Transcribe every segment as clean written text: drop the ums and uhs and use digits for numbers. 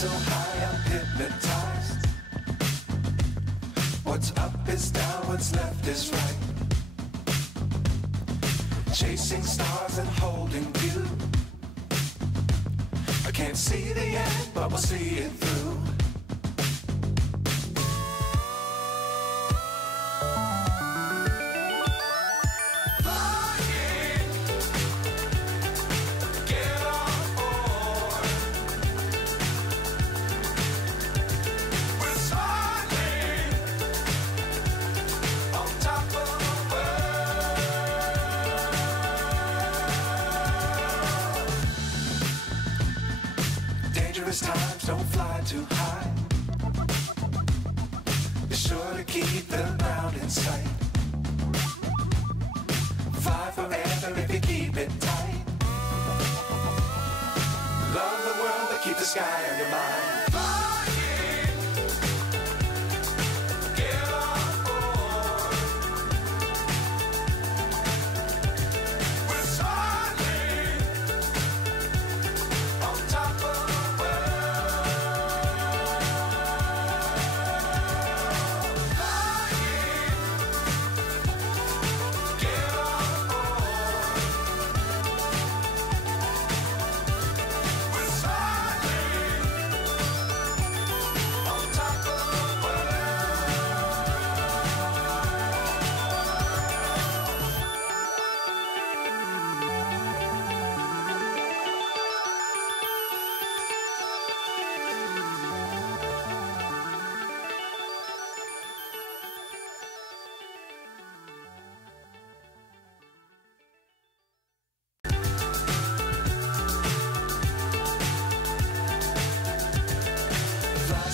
So high I'm hypnotized. What's up is down, what's left is right. Chasing stars and holding you. I can't see the end, but we'll see it through. Times don't fly too high. Be sure to keep the ground in sight. Fly forever if you keep it tight. Love the world but keep the sky on your mind.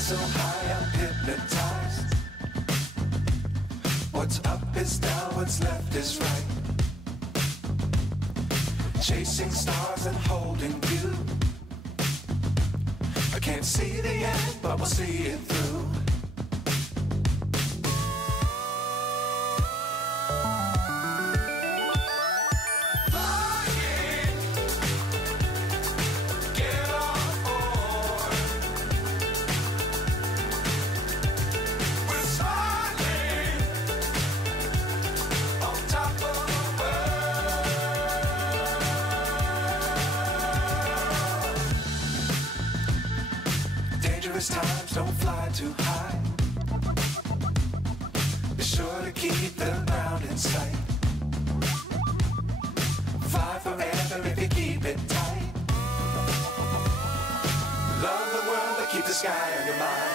So high I'm hypnotized. What's up is down, what's left is right. Chasing stars and holding you. I can't see the end, but we'll see it through. Times don't fly too high. Be sure to keep the ground in sight. Fly forever if you keep it tight. Love the world but keep the sky on your mind.